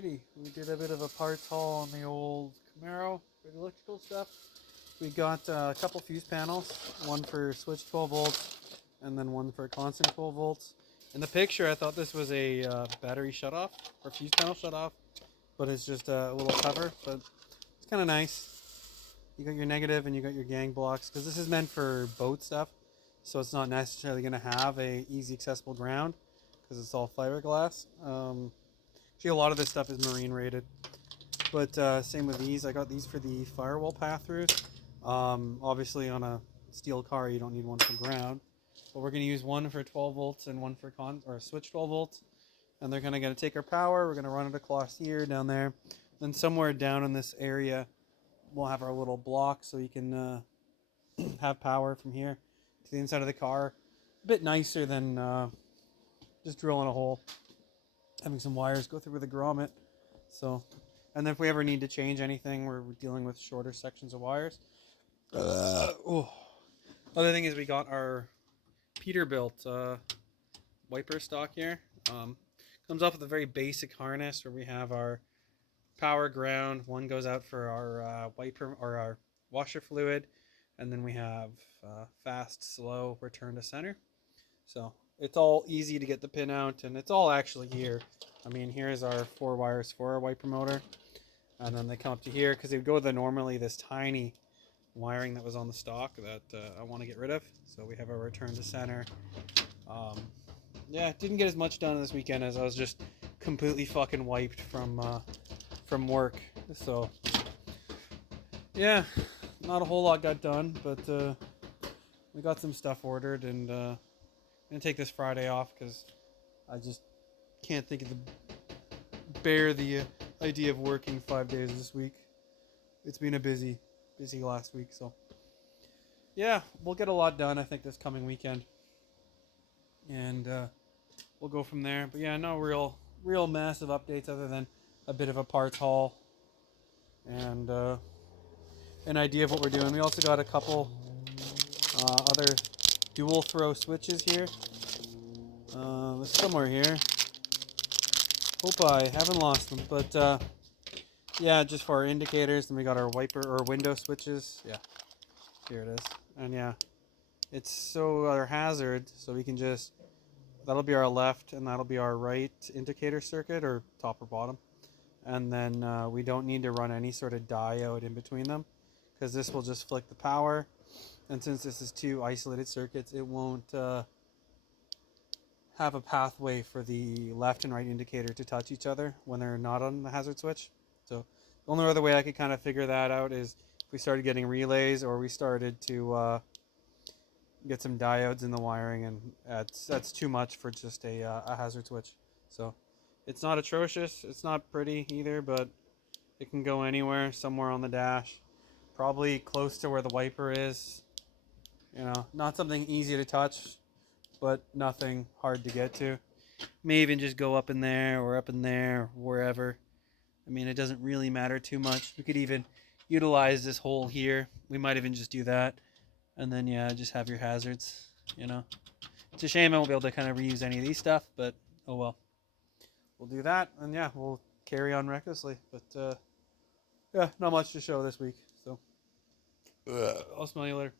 Alrighty, we did a bit of a parts haul on the old Camaro for the electrical stuff. We got a couple fuse panels, one for switch 12 volts and then one for constant 12 volts. In the picture I thought this was a battery shutoff or fuse panel shutoff, but it's just a little cover, but it's kind of nice. You got your negative and you got your gang blocks, because this is meant for boat stuff, so it's not necessarily going to have a easy accessible ground because it's all fiberglass. Actually, a lot of this stuff is marine rated, but same with these. I got these for the firewall pass-throughs. Obviously, on a steel car, you don't need one for ground, but we're going to use one for 12 volts and one for switch 12 volts, and they're going to take our power. We're going to run it across here, down there, then somewhere down in this area, we'll have our little block so you can have power from here to the inside of the car. A bit nicer than just drilling a hole, having some wires go through with a grommet. So, and then if we ever need to change anything, we're dealing with shorter sections of wires. Other thing is we got our Peterbilt wiper stock here. Comes off with a very basic harness where we have our power ground. One goes out for our wiper or our washer fluid, and then we have fast, slow, return to center. So it's all easy to get the pin out, and it's all actually here. I mean, here's our 4 wires for our wiper motor, and then they come up to here because they would go with normally this tiny wiring that was on the stock that I want to get rid of. So we have our return to center. Yeah, didn't get as much done this weekend as I was just completely fucking wiped from work. So yeah, not a whole lot got done, but we got some stuff ordered, and I'm gonna take this Friday off because I just can't think of the idea of working 5 days this week. It's been a busy last week, so yeah, we'll get a lot done I think this coming weekend, and we'll go from there. But yeah, no real massive updates other than a bit of a parts haul and an idea of what we're doing. We also got a couple other dual throw switches here. Somewhere here. Hope I haven't lost them, but yeah, just for our indicators. Then we got our wiper or window switches. Yeah, here it is. And yeah, it's so our hazard, so we can just, that'll be our left and that'll be our right indicator circuit, or top or bottom. And then we don't need to run any sort of diode in between them, because this will just flick the power. And since this is 2 isolated circuits, it won't have a pathway for the left and right indicator to touch each other when they're not on the hazard switch. So the only other way I could kind of figure that out is if we started getting relays, or we started to get some diodes in the wiring, and that's too much for just a hazard switch. So it's not atrocious, it's not pretty either, but it can go anywhere, somewhere on the dash, probably close to where the wiper is. You know, not something easy to touch, but nothing hard to get to. May even just go up in there or up in there, wherever. I mean, it doesn't really matter too much. We could even utilize this hole here. We might even just do that. And then, yeah, just have your hazards, you know. It's a shame I won't be able to kind of reuse any of these stuff, but oh well. We'll do that, and yeah, we'll carry on recklessly. But yeah, not much to show this week. So I'll smell you later.